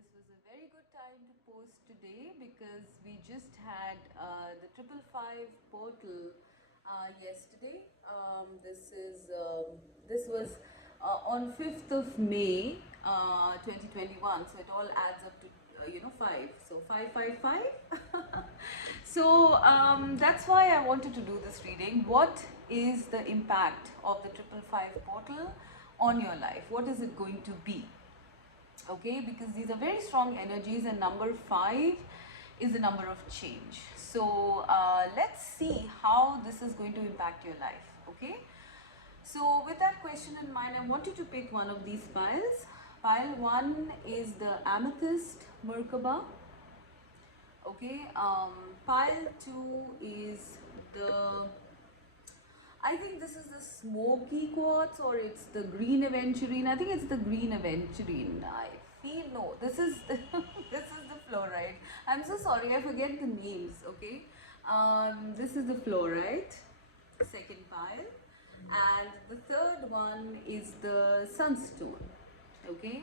this was a very good time to post today because we just had the 555 portal yesterday. This was on 5th of May 2021, so it all adds up to 5, so 555. So that's why I wanted to do this reading. What is the impact of the 555 portal on your life? What is it going to be? Okay, because these are very strong energies, and number 5 is the number of change. So let's see how this is going to impact your life. Okay, so with that question in mind, I want you to pick one of these piles. Pile 1 is the Amethyst Merkaba. Okay, pile 2 is the, I think this is the smoky quartz, or it's the green aventurine. I think it's the green aventurine. I feel, no, this is the this is the fluorite. I'm so sorry, I forget the names. Okay, this is the fluorite, second pile, and the third one is the Sunstone. Okay,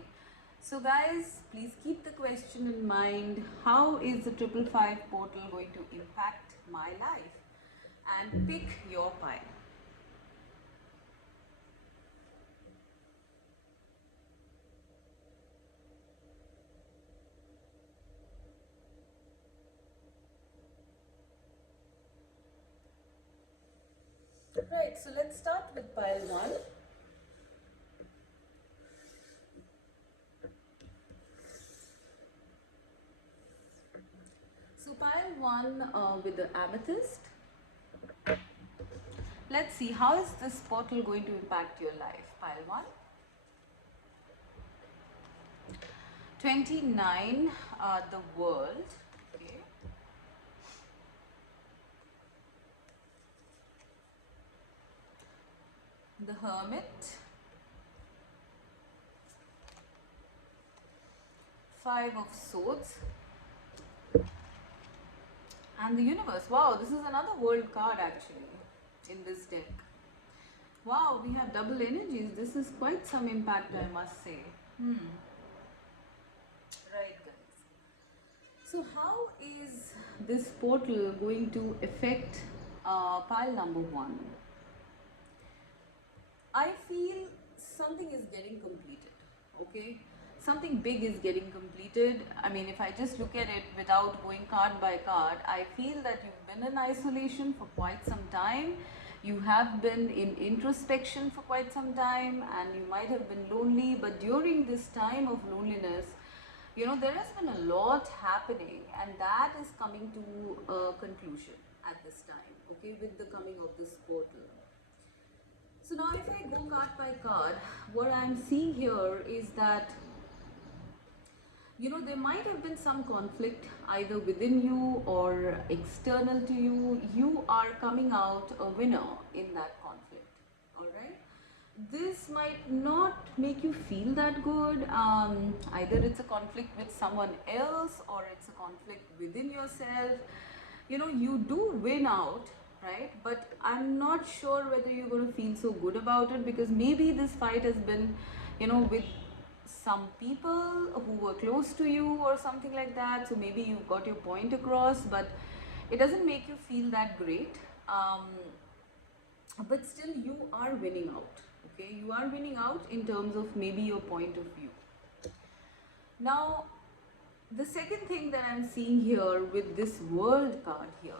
so guys, please keep the question in mind: how is the 555 portal going to impact my life? And pick your pile. Right, so let's start with pile 1. So pile 1 with the Amethyst. Let's see, how is this portal going to impact your life? Pile 1. 29, the world. Okay. The Hermit. 5 of Swords. And the Universe. Wow, this is another world card actually in this deck. Wow, we have double energies. This is quite some impact, I must say. Right, guys. So how is this portal going to affect pile number 1? I feel something is getting completed. Okay, something big is getting completed. I mean, if I just look at it without going card by card, I feel that you've been in isolation for quite some time. You have been in introspection for quite some time, and you might have been lonely. But during this time of loneliness, there has been a lot happening, and that is coming to a conclusion at this time. Okay, with the coming of this portal. So now if I go card by card, what I'm seeing here is that, there might have been some conflict either within you or external to you. You are coming out a winner in that conflict, alright? This might not make you feel that good. Either it's a conflict with someone else or it's a conflict within yourself. You do win out, right? But I'm not sure whether you're going to feel so good about it, because maybe this fight has been, with some people who were close to you or something like that. So maybe you got your point across, but it doesn't make you feel that great. But still you are winning out. Okay, you are winning out in terms of maybe your point of view. Now, the second thing that I'm seeing here with this world card here,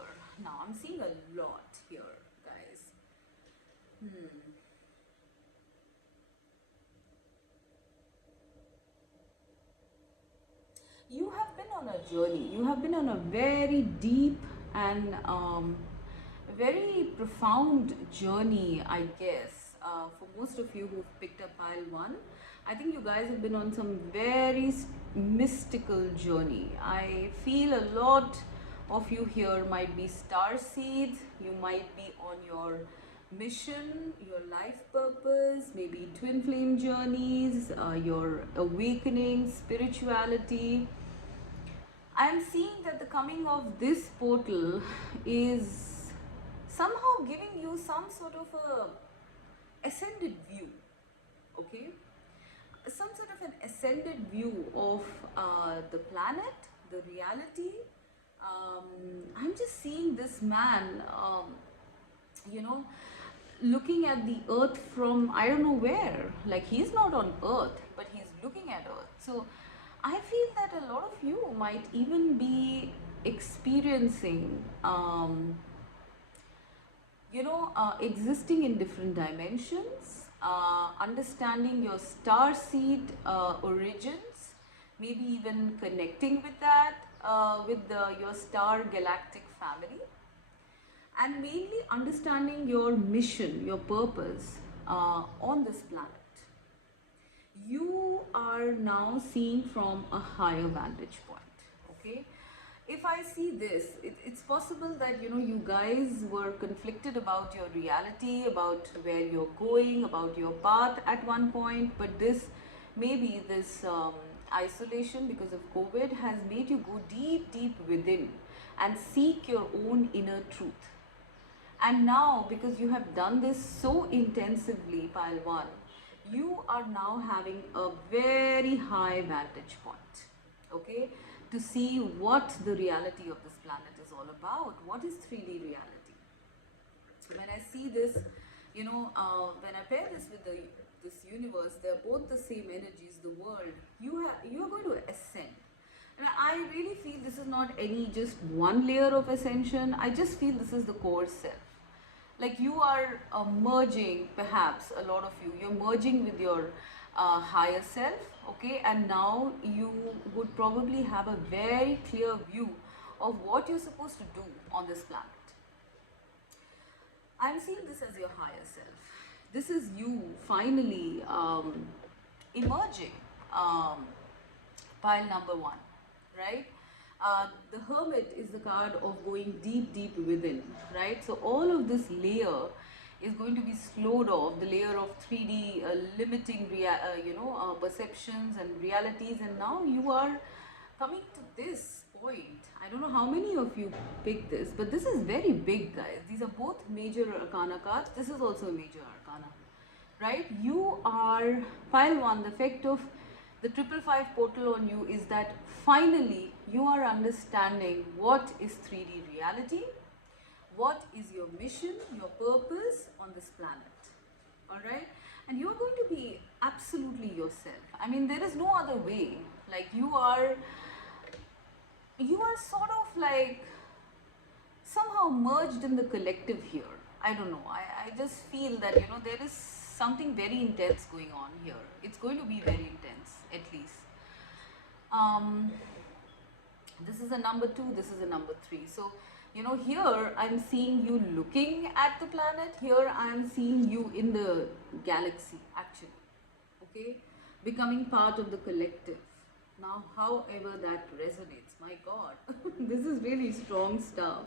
now I'm seeing a lot here, guys. You have been on a journey. You have been on a very deep and very profound journey, I guess. For most of you who've picked up pile 1, I think you guys have been on some very mystical journey. I feel a lot of you here might be star seeds. You might be on your mission, your life purpose, maybe twin flame journeys, your awakening, spirituality. I'm seeing that the coming of this portal is somehow giving you some sort of a ascended view. Okay, some sort of an ascended view of the planet, the reality. I'm just seeing this man, you know, looking at the earth from I don't know where. Like, he's not on earth, but he's looking at earth. So I feel that a lot of you might even be experiencing, existing in different dimensions, understanding your star seed origins, maybe even connecting with that, your star galactic family, and mainly understanding your mission, your purpose on this planet. You are now seeing from a higher vantage point. Okay, if I see this, it's possible that you guys were conflicted about your reality, about where you're going, about your path at one point, but maybe this isolation because of COVID has made you go deep within and seek your own inner truth. And now, because you have done this so intensively, pile 1, you are now having a very high vantage point, okay, to see what the reality of this planet is all about. What is 3D reality? When I see this, when I pair this with this universe, they're both the same energies, the world. You are going to ascend. And I really feel this is not any just one layer of ascension. I just feel this is the core self. Like, you are merging, perhaps a lot of you're merging with your higher self, okay, and now you would probably have a very clear view of what you're supposed to do on this planet. I'm seeing this as your higher self. This is you finally emerging, pile number 1, right? The Hermit is the card of going deep within, right? So all of this layer is going to be slowed off, the layer of 3D limiting perceptions and realities, and now you are coming to this point. I don't know how many of you picked this, but this is very big, guys. These are both major arcana cards. This is also a major arcana, right? You are, pile 1, the effect of the 555 portal on you is that finally you are understanding what is 3D reality, what is your mission, your purpose on this planet, all right? And you are going to be absolutely yourself. I mean, there is no other way. Like, you are sort of like somehow merged in the collective here. I don't know. I just feel that, there is something very intense going on here. It's going to be very intense, at least. This is a number 2, this is a number 3. So, here I'm seeing you looking at the planet. Here I'm seeing you in the galaxy, actually. Okay? Becoming part of the collective. Now, however that resonates, my God, this is really strong stuff.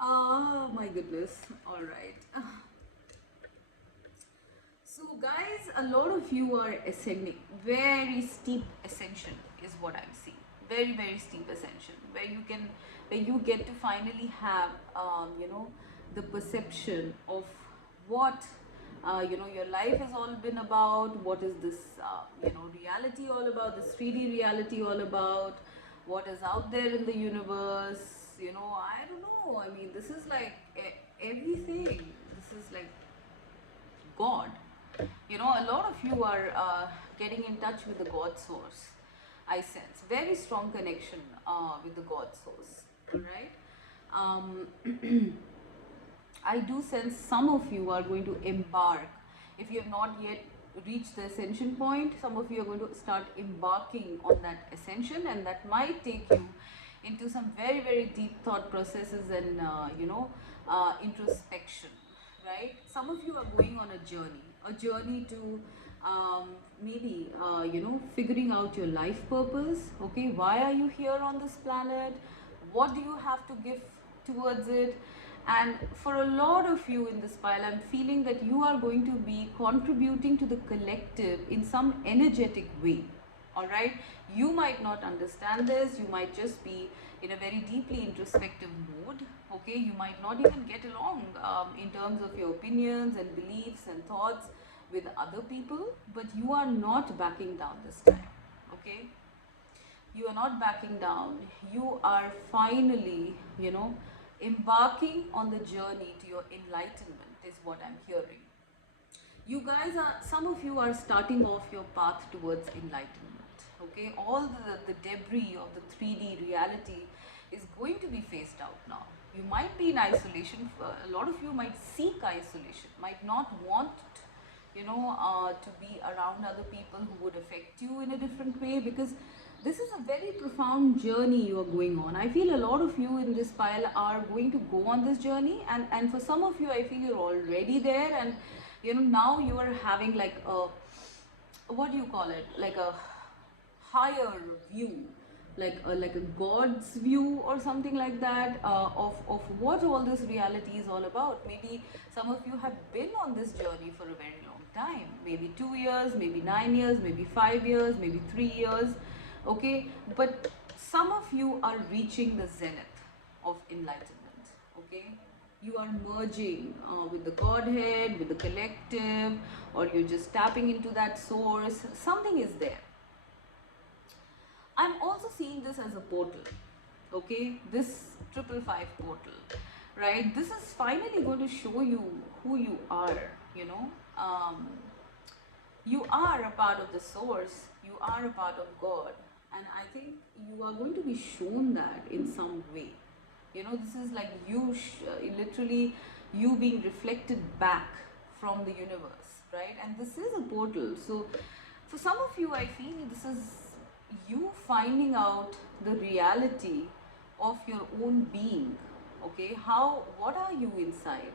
Oh my goodness. All right. So guys, a lot of you are ascending. Very steep ascension is what I'm seeing. Very steep ascension, where you get to finally have the perception of what your life has all been about. What is this reality all about, this 3D reality all about, what is out there in the universe. I don't know, I mean, this is like everything. This is like God. A lot of you are getting in touch with the God source. I sense very strong connection with the God source, right? I do sense some of you are going to embark. If you have not yet reached the ascension point, some of you are going to start embarking on that ascension, and that might take you into some very deep thought processes and introspection, right? Some of you are going on a journey to maybe figuring out your life purpose. Okay, why are you here on this planet? What do you have to give towards it? And for a lot of you in this pile, I'm feeling that you are going to be contributing to the collective in some energetic way. All right, you might not understand this. You might just be in a very deeply introspective mode. Okay, you might not even get along in terms of your opinions and beliefs and thoughts, with other people, but you are not backing down this time. Okay, you are not backing down. You are finally, embarking on the journey to your enlightenment, is what I'm hearing. You guys are, some of you are starting off your path towards enlightenment. Okay, all the debris of the 3D reality is going to be phased out now. You might be in isolation. A lot of you might seek isolation, might not want to be around other people who would affect you in a different way, because this is a very profound journey you are going on. I feel a lot of you in this pile are going to go on this journey, and for some of you I feel you're already there, and now you are having like a, what do you call it, like a higher view, like a God's view or something like that, of what all this reality is all about. Maybe some of you have been on this journey for a very long time, maybe 2 years, maybe 9 years, maybe 5 years, maybe 3 years. Okay, but some of you are reaching the zenith of enlightenment. Okay, you are merging with the Godhead, with the collective, or you're just tapping into that source. Something is there. I'm also seeing this as a portal. Okay, this 555 portal, right? This is finally going to show you who you are. You are a part of the source, you are a part of God, and I think you are going to be shown that in some way. This is like you literally you being reflected back from the universe, right? And this is a portal. So for some of you, I feel this is you finding out the reality of your own being. Okay, what are you inside?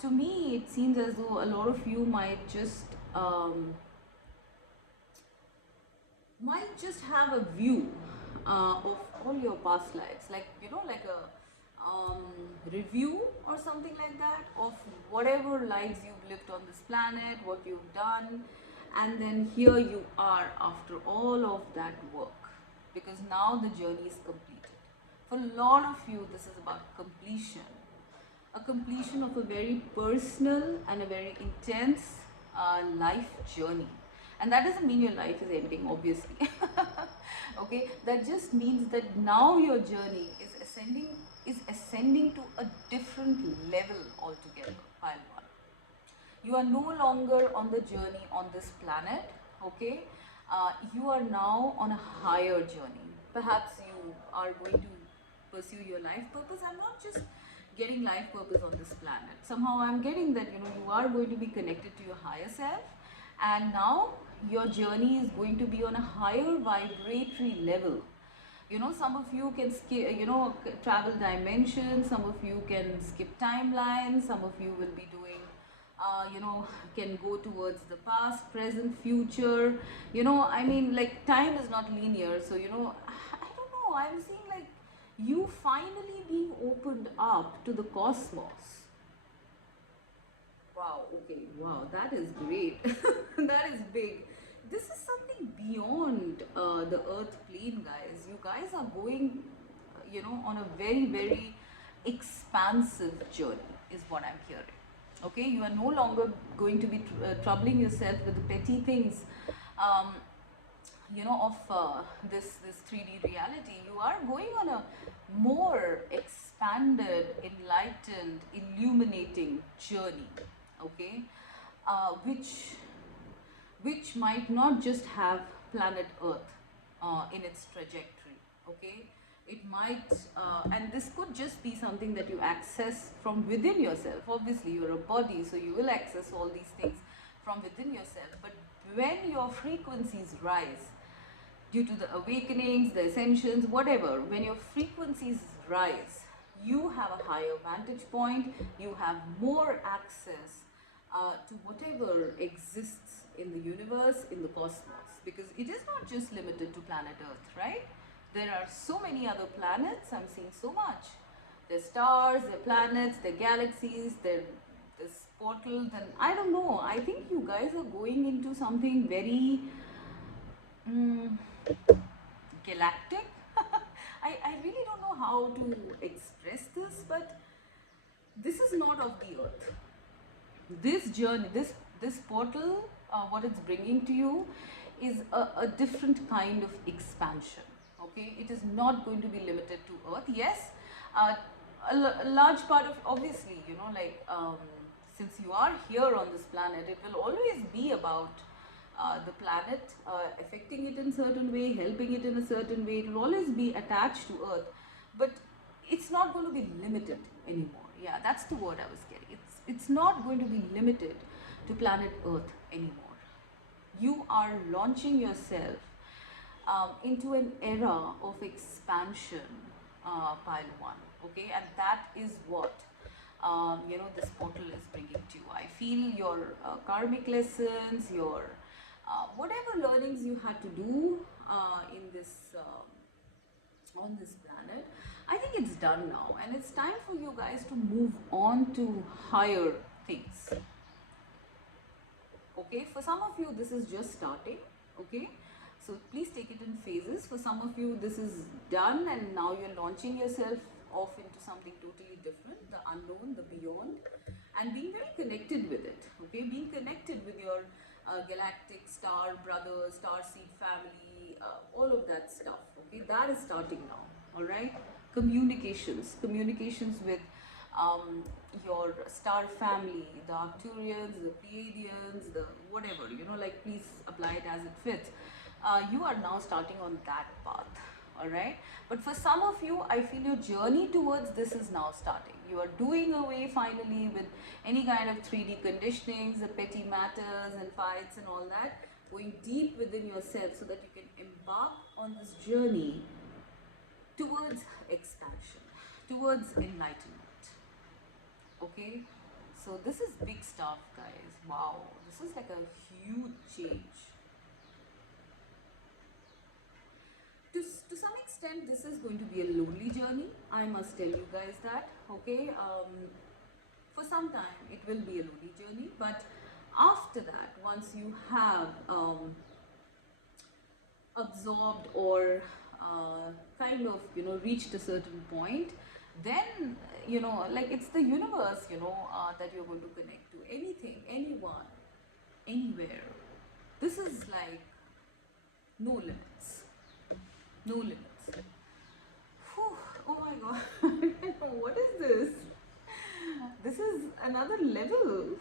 To me, it seems as though a lot of you might just have a view of all your past lives, like like a review or something like that of whatever lives you've lived on this planet, what you've done, and then here you are after all of that work, because now the journey is completed. For a lot of you, this is about completion, a completion of a very personal and a very intense life journey. And that doesn't mean your life is ending, obviously. Okay, that just means that now your journey is ascending to a different level altogether. Pile one. You are no longer on the journey on this planet. Okay, you are now on a higher journey. Perhaps you are going to pursue your life purpose. I'm not just getting life purpose on this planet. Somehow I'm getting that you are going to be connected to your higher self, and now your journey is going to be on a higher vibratory level. Some of you can skip, travel dimensions, some of you can skip timelines, some of you will be doing can go towards the past, present, future. I mean, like, time is not linear, so I don't know, I'm seeing like you finally being opened up to the cosmos. Wow, okay, wow, that is great. That is big. This is something beyond the earth plane, guys. You guys are going, on a very, very expansive journey, is what I'm hearing. Okay, you are no longer going to be troubling yourself with the petty things, of this 3D reality. You are going on a more expanded, enlightened, illuminating journey. Okay, which might not just have planet Earth in its trajectory. Okay, it might, and this could just be something that you access from within yourself. Obviously, you're a body, so you will access all these things from within yourself. But when your frequencies rise, due to the awakenings, the ascensions, whatever, when your frequencies rise, you have a higher vantage point, you have more access to whatever exists in the universe, in the cosmos, because it is not just limited to planet Earth, right? There are so many other planets. I'm seeing so much. There's stars, there are planets, there are galaxies, there's portals, and I don't know. I think you guys are going into something very galactic. I really don't know how to express this, but this is not of the earth. This journey, this portal, what it's bringing to you is a different kind of expansion. Okay, it is not going to be limited to Earth. Yes, uh, a large part of, obviously, you know, like since you are here on this planet, it will always be about the planet, affecting it in certain way, helping it in a certain way. It will always be attached to Earth, but it's not going to be limited anymore. Yeah, that's the word I was getting. It's not going to be limited to planet Earth anymore. You are launching yourself into an era of expansion, pile one. Okay, and that is what you know, this portal is bringing to you. I feel your karmic lessons, your whatever learnings you had to do in this on this planet, I think it's done now, and it's time for you guys to move on to higher things. Okay, for some of you this is just starting. Okay, so please take it in phases. For some of you this is done, and now you're launching yourself off into something totally different, the unknown, the beyond, and being very connected with it. Okay, being connected with your galactic star brothers, star seed family, all of that stuff. Okay, that is starting now. All right, communications with your star family, the Arcturians, the Pleiadians, the whatever, you know, like, please apply it as it fits. You are now starting on that path. All right, but for some of you, I feel your journey towards this is now starting. You are doing away finally with any kind of 3D conditionings, the petty matters and fights and all that, going deep within yourself so that you can embark on this journey towards expansion, towards enlightenment. Okay, so this is big stuff, guys. Wow, this is like a huge change. To some extent, this is going to be a lonely journey. I must tell you guys that. Okay, for some time it will be a lonely journey, but after that, once you have absorbed or kind of, you know, reached a certain point, then, you know, like, it's the universe, you know, that you're going to connect to. Anything, anyone, anywhere. This is like no limits. No limits. Whew, oh my god. What is this? This is another level.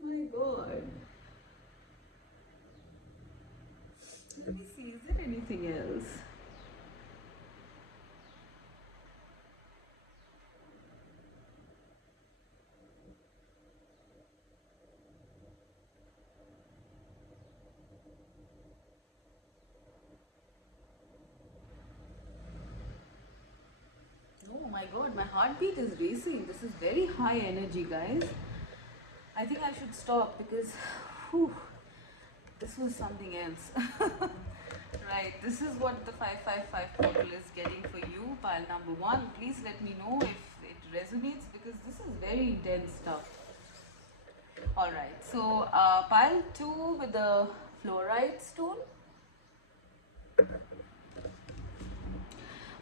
My god. Let me see, is there anything else? Oh my god, my heartbeat is racing. This is very high energy, guys. I think I should stop because whew, this was something else. Right, this is what the 555 portal is getting for you, pile number 1. Please let me know if it resonates, because this is very intense stuff. Alright, so pile 2 with the fluorite stone.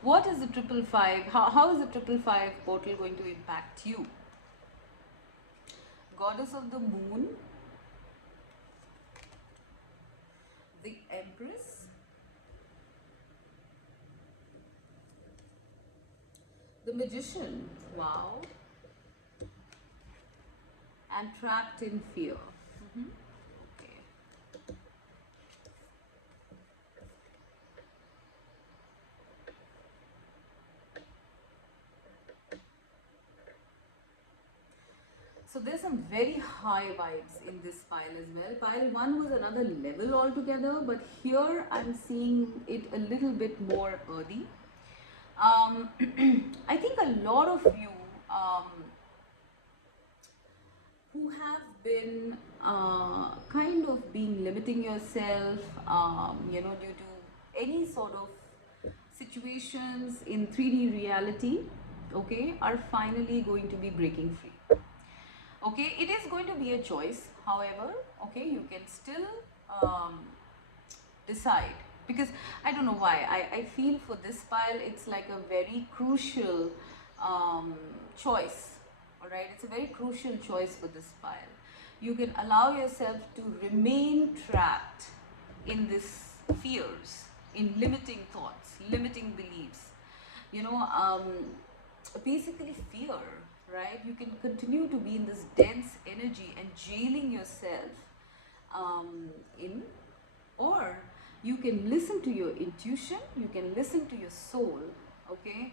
What is the 555? How is the 555 portal going to impact you? Goddess of the moon, the Empress, the Magician, wow, and trapped in fear. Okay. So there's some very high vibes in this pile as well. Pile 1 was another level altogether, but here I'm seeing it a little bit more earthy. I think a lot of you who have been kind of being limiting yourself, you know, due to any sort of situations in 3D reality, okay, are finally going to be breaking free. Okay, it is going to be a choice, however, okay, you can still decide, because I don't know why, I feel for this pile it's like a very crucial choice, All right, it's a very crucial choice for this pile. You can allow yourself to remain trapped in this fears, in limiting thoughts, limiting beliefs. You know, basically fear, right? You can continue to be in this dense energy and jailing yourself in, or you can listen to your intuition, you can listen to your soul, okay,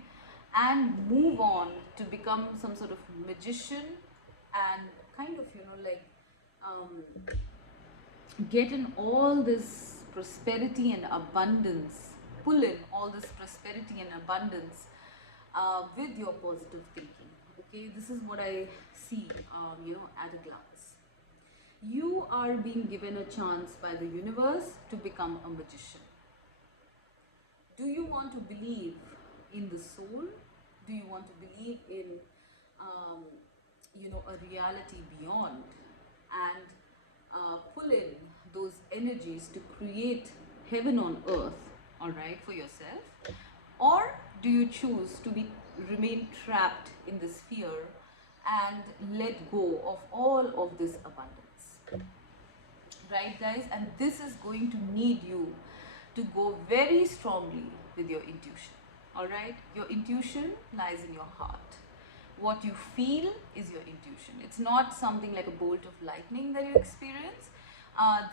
and move on to become some sort of magician and kind of, like um, get in all this prosperity and abundance, pull in all this prosperity and abundance with your positive thinking. Okay, this is what I see, at a glance. You are being given a chance by the universe to become a magician. Do you want to believe in the soul? Do you want to believe in, a reality beyond, and pull in those energies to create heaven on earth, all right, for yourself? Or do you choose to remain trapped in this fear and let go of all of this abundance? Right, guys? And this is going to need you to go very strongly with your intuition. All right? Your intuition lies in your heart. What you feel is your intuition. It's not something like a bolt of lightning that you experience.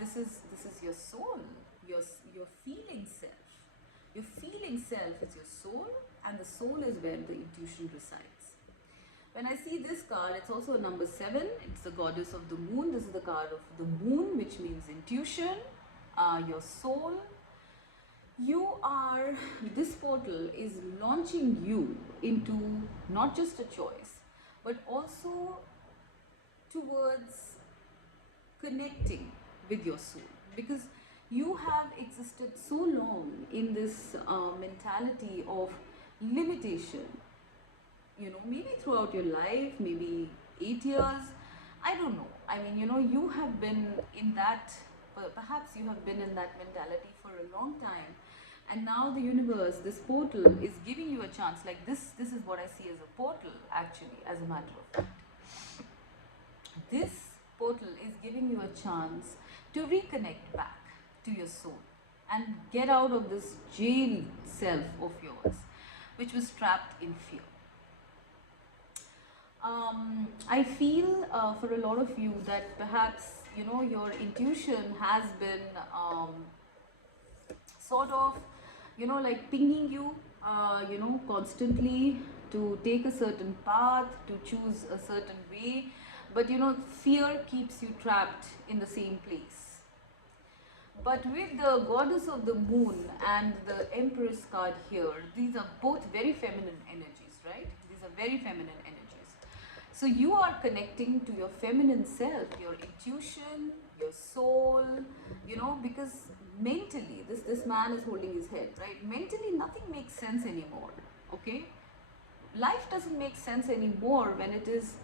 This is your soul, your feeling self. Your feeling self is your soul, and the soul is where the intuition resides. When I see this card, it's also a number 7. It's the goddess of the moon. This is the card of the moon, which means intuition, your soul. This portal is launching you into not just a choice, but also towards connecting with your soul, because you have existed so long in this mentality of limitation, maybe throughout your life, maybe 8 years, I don't know. I mean, you have been in that, perhaps you have been in that mentality for a long time, and now the universe, this portal, is giving you a chance. Like this is what I see as a portal, actually, as a matter of fact. This portal is giving you a chance to reconnect back to your soul and get out of this jailed self of yours, which was trapped in fear. I feel for a lot of you that perhaps, your intuition has been sort of, like pinging you, constantly to take a certain path, to choose a certain way. But, fear keeps you trapped in the same place. But with the goddess of the moon and the empress card here, these are both very feminine energies, right? These are very feminine energies. So you are connecting to your feminine self, your intuition, your soul, because mentally, this man is holding his head, right? Mentally, nothing makes sense anymore, okay? Life doesn't make sense anymore when it is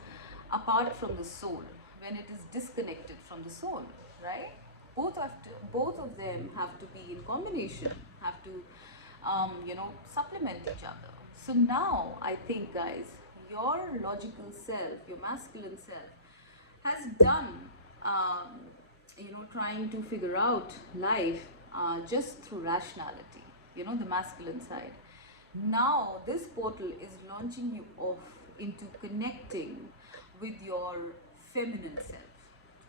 apart from the soul, when it is disconnected from the soul, right? Both of them have to be in combination, have to, supplement each other. So now, I think, guys, your logical self, your masculine self, has done, trying to figure out life just through rationality, the masculine side. Now, this portal is launching you off into connecting with your feminine self,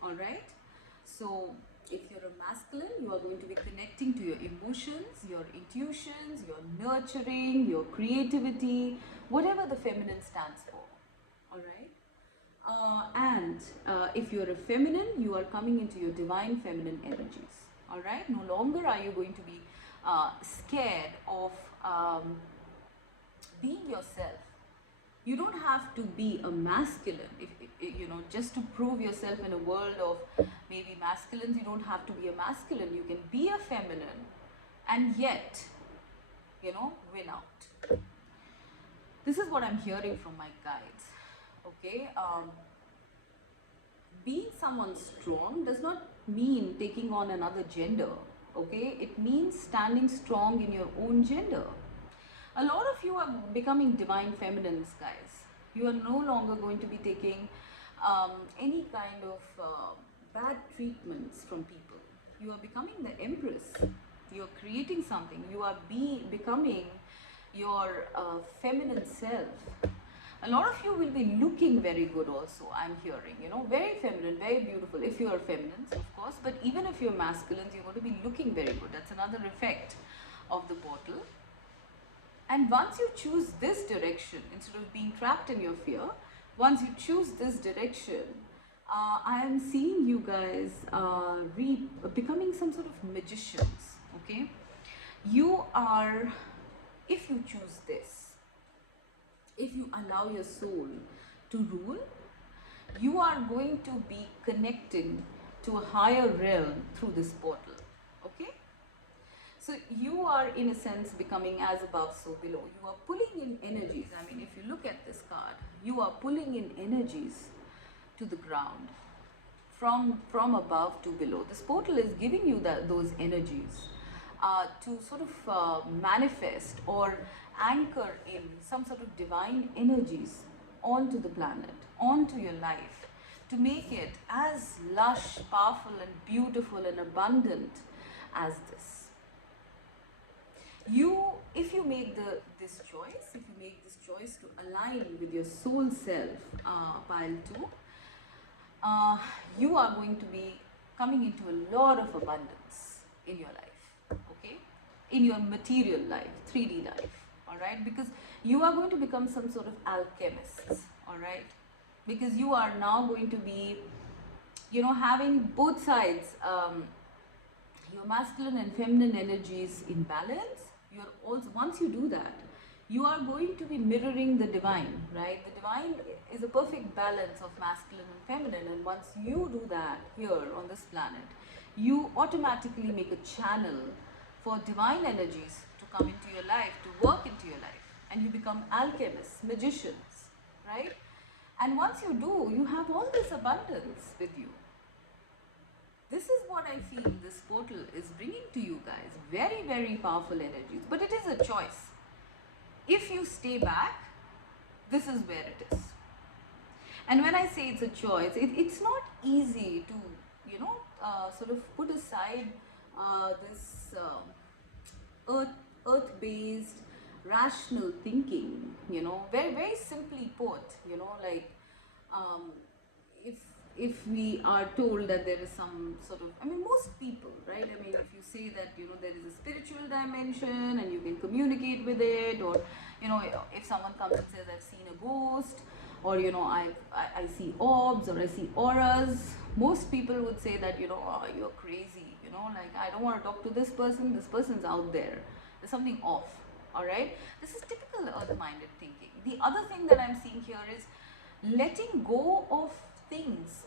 all right? So, if you're a masculine, you are going to be connecting to your emotions, your intuitions, your nurturing, your creativity, whatever the feminine stands for, all right? And if you're a feminine, you are coming into your divine feminine energies, all right? No longer are you going to be scared of being yourself. You don't have to be a masculine, if just to prove yourself in a world of maybe masculines. You don't have to be a masculine. You can be a feminine and yet, win out. This is what I'm hearing from my guides, okay? Being someone strong does not mean taking on another gender, okay? It means standing strong in your own gender. A lot of you are becoming divine feminines, guys. You are no longer going to be taking any kind of bad treatments from people. You are becoming the empress. You are creating something. You are becoming your feminine self. A lot of you will be looking very good also, I'm hearing, you know, very feminine, very beautiful, if you are feminines, of course, but even if you're masculines, you're going to be looking very good. That's another effect of the portal. And once you choose this direction, instead of being trapped in your fear, once you choose this direction, I am seeing you guys becoming some sort of magicians, okay? You are, if you choose this, if you allow your soul to rule, you are going to be connecting to a higher realm through this portal, okay? So you are in a sense becoming as above so below. You are pulling in energies. I mean, if you look at this card, you are pulling in energies to the ground from above to below. This portal is giving you those energies to sort of manifest or anchor in some sort of divine energies onto the planet, onto your life, to make it as lush, powerful and beautiful and abundant as this. If you make this choice to align with your soul self, pile 2, you are going to be coming into a lot of abundance in your life, okay, in your material life, 3D life, all right, because you are going to become some sort of alchemists, all right, because you are now going to be, you know, having both sides, your masculine and feminine energies in balance. You're also, once you do that, you are going to be mirroring the divine, right? The divine is a perfect balance of masculine and feminine, and once you do that here on this planet, you automatically make a channel for divine energies to come into your life, to work into your life, and you become alchemists, magicians, right? And once you do, you have all this abundance with you. This is what I feel this portal is bringing to you guys. Very, very powerful energies. But it is a choice. If you stay back, this is where it is. And when I say it's a choice, it's not easy to, you know, sort of put aside this earth-based, rational thinking, you know, very, very simply put, you know, like, if we are told that there is some sort of, I mean, most people, right? I mean, if you say that, you know, there is a spiritual dimension and you can communicate with it, or, you know, if someone comes and says, I've seen a ghost, or, you know, I see orbs, or I see auras, most people would say that, you know, oh, you're crazy, you know, like, I don't want to talk to this person's out there, there's something off, all right? This is typical earth-minded thinking. The other thing that I'm seeing here is letting go of things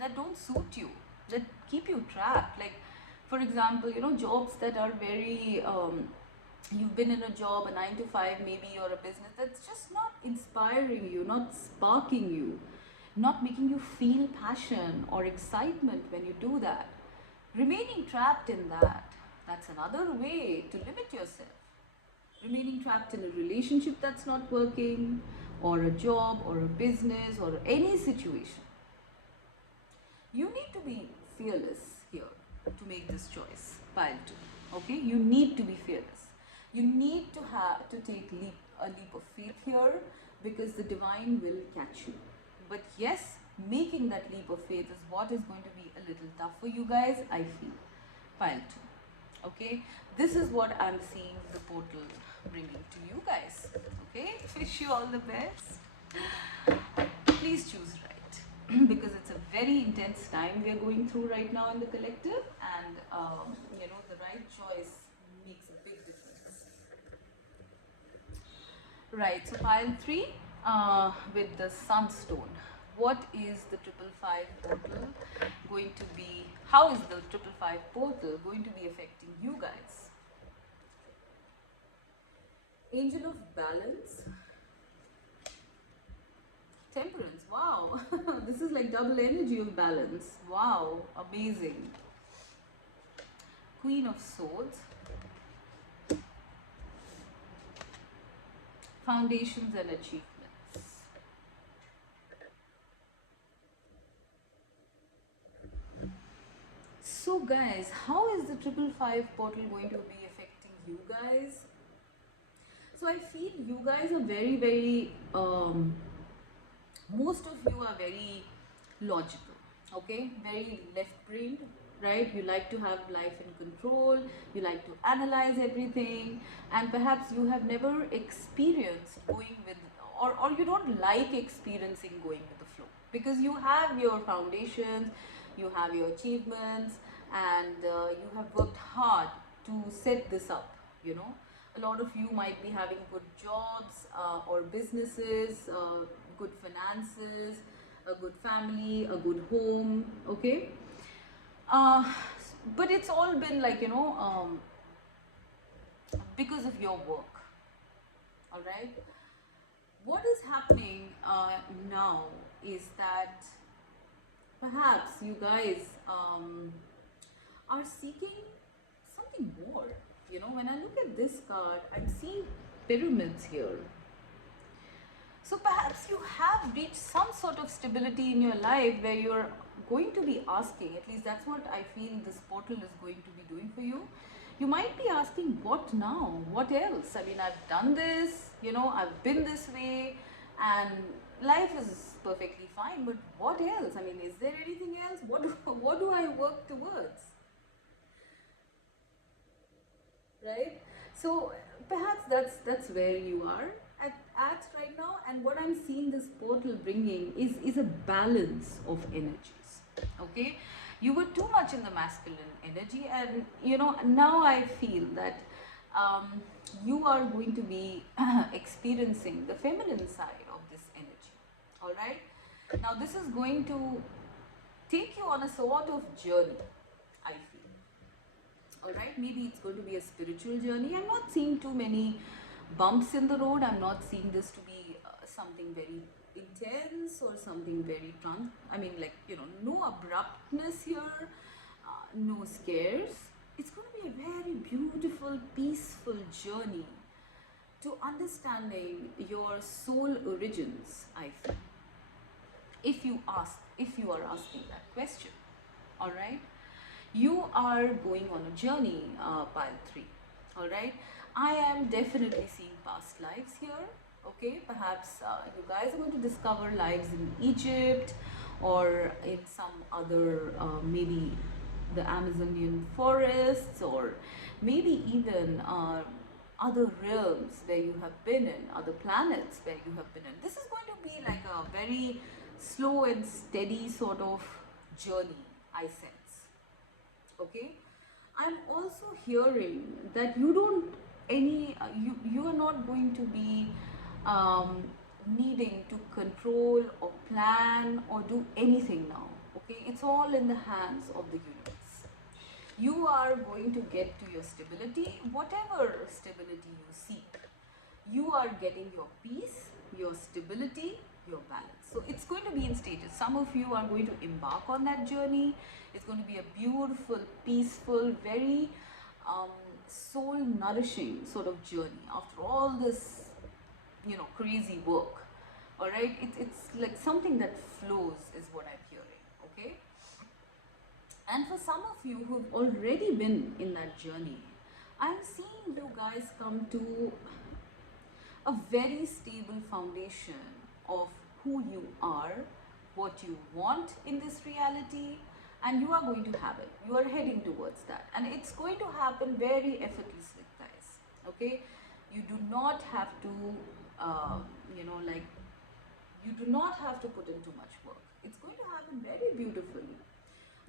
that don't suit you, that keep you trapped. Like, for example, you know, jobs that are very, you've been in a job, a 9 to 5 maybe, or a business that's just not inspiring you, not sparking you, not making you feel passion or excitement when you do that. Remaining trapped in that, that's another way to limit yourself. Remaining trapped in a relationship that's not working, or a job, or a business, or any situation. You need to be fearless here to make this choice, pile 2. Okay, you need to be fearless. You need to take a leap of faith here, because the divine will catch you. But yes, making that leap of faith is what is going to be a little tough for you guys, I feel, pile 2. Okay, this is what I'm seeing the portal bringing to you guys. Okay, wish you all the best. Please choose right, because it's a very intense time we are going through right now in the collective, and you know, the right choice makes a big difference. Right, so pile 3 with the Sunstone. What is the 555 portal going to be? How is the 555 portal going to be affecting you guys? Angel of Balance, Temperance. Wow, this is like double energy of balance. Wow, amazing. Queen of Swords, Foundations and Achievements. So guys, how is the 555 portal going to be affecting you guys? So I feel you guys are very most of you are very logical, okay, very left brained, right? You like to have life in control, you like to analyze everything, and perhaps you have never experienced going with, or you don't like experiencing going with the flow, because you have your foundations, you have your achievements, and you have worked hard to set this up, you know. A lot of you might be having good jobs or businesses, good finances, a good family, a good home, okay. uh, but it's all been like, you know, because of your work. All right, what is happening now is that perhaps you guys are seeking something more. You know, when I look at this card, I'm seeing pyramids here. So perhaps you have reached some sort of stability in your life where you're going to be asking, at least that's what I feel this portal is going to be doing for you. You might be asking, what now? What else? I mean, I've done this, you know, I've been this way, and life is perfectly fine, but what else? I mean, is there anything else? What do I work towards? Right? So perhaps that's where you are at right now, and what I'm seeing this portal bringing is a balance of energies. Okay, you were too much in the masculine energy, and you know, now I feel that you are going to be experiencing the feminine side of this energy. All right, now this is going to take you on a sort of journey, I feel. All right, maybe it's going to be a spiritual journey. I'm not seeing too many bumps in the road. I'm not seeing this to be something very intense or something very I mean, like, you know, no abruptness here, no scares. It's going to be a very beautiful, peaceful journey to understanding your soul origins, I feel. If you are asking that question. All right, you are going on a journey, pile 3. All right, I am definitely seeing past lives here. Okay, perhaps you guys are going to discover lives in Egypt or in some other maybe the Amazonian forests, or maybe even other realms where you have been in, other planets where you have been in. This is going to be like a very slow and steady sort of journey, I sense. Okay, I'm also hearing that you don't you are not going to be needing to control or plan or do anything now. Okay, it's all in the hands of the universe. You are going to get to your stability, whatever stability you seek. You are getting your peace, your stability, your balance. So it's going to be in stages. Some of you are going to embark on that journey. It's going to be a beautiful, peaceful, very soul nourishing sort of journey after all this, you know, crazy work. All right, it's like something that flows is what I'm hearing. Okay, and for some of you who've already been in that journey, I'm seeing you guys come to a very stable foundation of who you are, what you want in this reality, and you are going to have it. You are heading towards that, and it's going to happen very effortlessly, guys. Okay, you do not have to, you know, like, you do not have to put in too much work. It's going to happen very beautifully.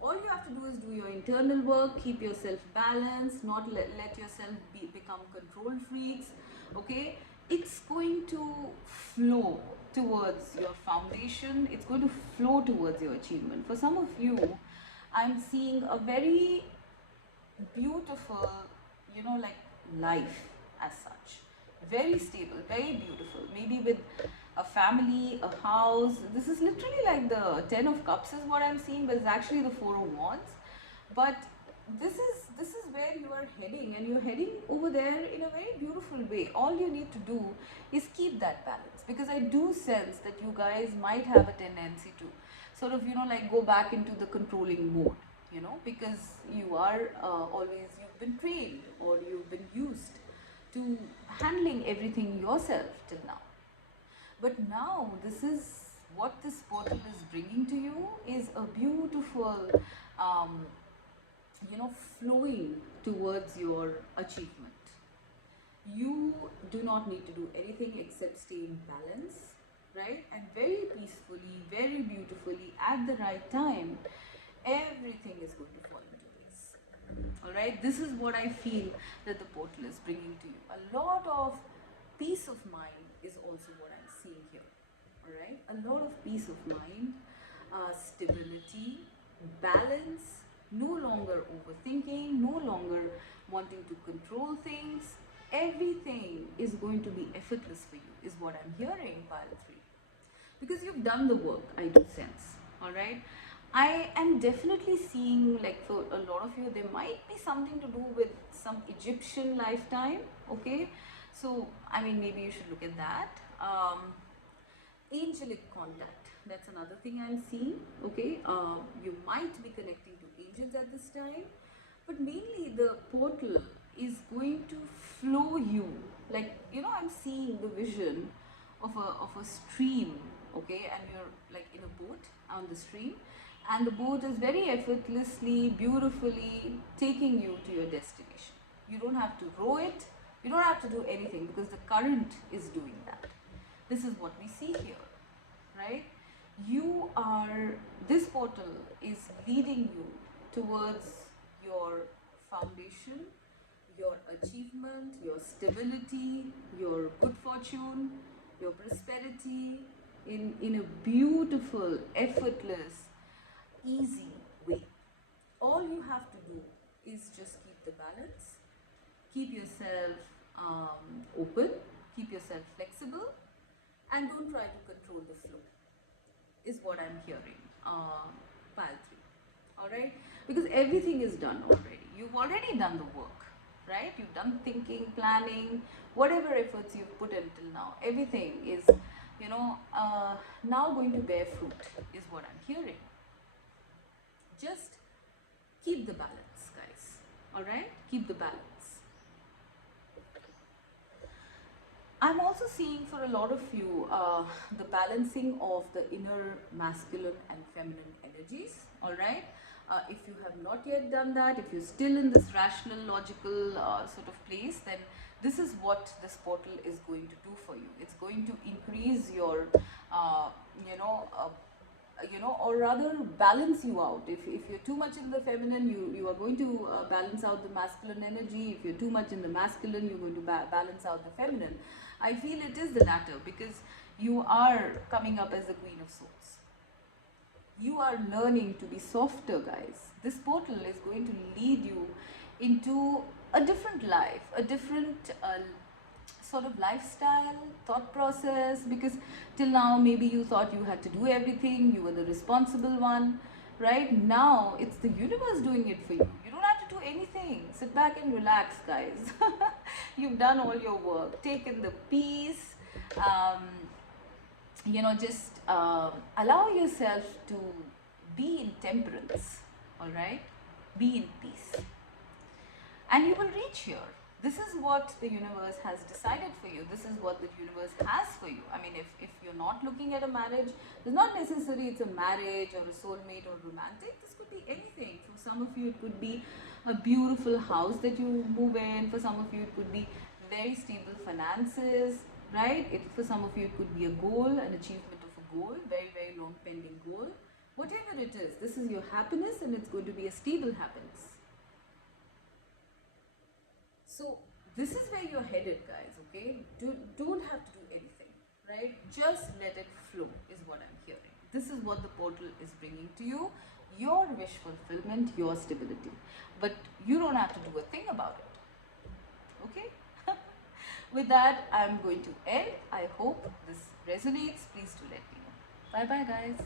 All you have to do is do your internal work, keep yourself balanced, not let yourself become control freaks. Okay, it's going to flow towards your foundation. It's going to flow towards your achievement. For some of you, I'm seeing a very beautiful, you know, like, life as such. Very stable, very beautiful. Maybe with a family, a house. This is literally like the 10 of Cups is what I'm seeing, but it's actually the 4 of Wands. But this is where you are heading, and you're heading over there in a very beautiful way. All you need to do is keep that balance, because I do sense that you guys might have a tendency to sort of, you know, like, go back into the controlling mode. you know, because you are always, you've been trained or you've been used to handling everything yourself till now. But now this is what this portal is bringing to you, is a beautiful, um, you know, flowing towards your achievement. You do not need to do anything except stay in balance, right? And very peacefully, very beautifully, at the right time, everything is going to fall into place. All right, this is what I feel that the portal is bringing to you. A lot of peace of mind is also what I'm seeing here. All right, a lot of peace of mind, stability, balance, no longer overthinking, no longer wanting to control things. Everything is going to be effortless for you, is what I'm hearing, pile 3. Because you've done the work, I do sense. All right, I am definitely seeing, like, for a lot of you, there might be something to do with some Egyptian lifetime. Okay, so I mean, maybe you should look at that. Angelic contact, that's another thing I'm seeing. Okay, you might be connecting to angels at this time, but mainly the portal is going to flow you, like, you know, I'm seeing the vision of a stream. Okay, and you're like in a boat on the stream, and the boat is very effortlessly, beautifully taking you to your destination. You don't have to row it, you don't have to do anything, because the current is doing that. This is what we see here, right? You are, this portal is leading you towards your foundation, your achievement, your stability, your good fortune, your prosperity, in a beautiful, effortless, easy way. All you have to do is just keep the balance, keep yourself open, keep yourself flexible, and don't try to control the flow, is what I'm hearing, pile 3. All right, because everything is done already. You've already done the work, right? You've done thinking, planning, whatever efforts you've put in till now. Everything is, you know, now going to bear fruit, is what I'm hearing. Just keep the balance, guys. All right, keep the balance. I'm also seeing for a lot of you the balancing of the inner masculine and feminine energies. All right, if you have not yet done that, if you're still in this rational, logical sort of place, then this is what this portal is going to do for you. It's going to increase your, uh, you know, or rather balance you out. If you're too much in the feminine, you are going to balance out the masculine energy. If you're too much in the masculine, you're going to balance out the feminine. I feel it is the latter, because you are coming up as the Queen of Swords. You are learning to be softer, guys. This portal is going to lead you into a different life, a different sort of lifestyle, thought process, because till now maybe you thought you had to do everything, you were the responsible one. Right now it's the universe doing it for you. You don't have to do anything. Sit back and relax, guys. You've done all your work, taken the peace, you know, just allow yourself to be in temperance. All right, be in peace, and you will reach here. This is what the universe has decided for you. This is what the universe has for you. I mean, if you're not looking at a marriage, it's not necessary it's a marriage or a soulmate or romantic. This could be anything. For some of you, it could be a beautiful house that you move in. For some of you, it could be very stable finances, right? For some of you, it could be a goal, an achievement of a goal, very, very long pending goal. Whatever it is, this is your happiness, and it's going to be a stable happiness. So this is where you're headed, guys. Okay, don't have to do anything, right? Just let it flow, is what I'm hearing. This is what the portal is bringing to you: your wish fulfillment, your stability. But you don't have to do a thing about it. Okay. With that, I'm going to end. I hope this resonates. Please do let me know. Bye bye, guys.